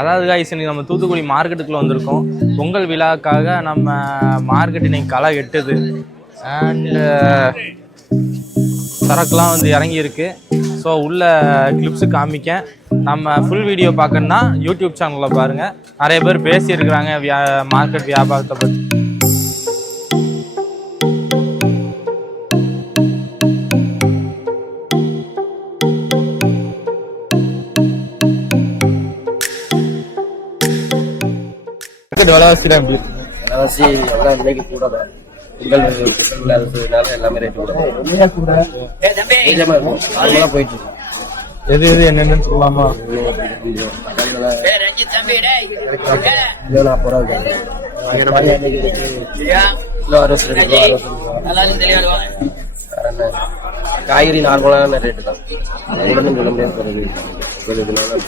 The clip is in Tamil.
அதாவது காய்ஸ், இன்னைக்கு நம்ம தூத்துக்குடி மார்க்கெட்டுக்குள்ளே வந்திருக்கோம். பொங்கல் விழாக்காக நம்ம மார்க்கெட் இன்னைக்கு களை எட்டுது. அண்டு சரக்குலாம் வந்து இறங்கியிருக்கு. ஸோ உள்ள கிளிப்ஸு காமிக்க. நம்ம ஃபுல் வீடியோ பார்க்கணுன்னா யூடியூப் சேனலில் பாருங்கள். நிறைய பேர் பேசியிருக்கிறாங்க மார்க்கெட் வியாபாரத்தை பற்றி. விலைவாசி எல்லாம் இன்னைக்கு கூட எல்லாமே ரேட் கூட போயிட்டு எது எது என்னென்னு சொல்லலாமா? காய்கறி நார்மலான ரேட்டு தான். சொல்ல முடியாது.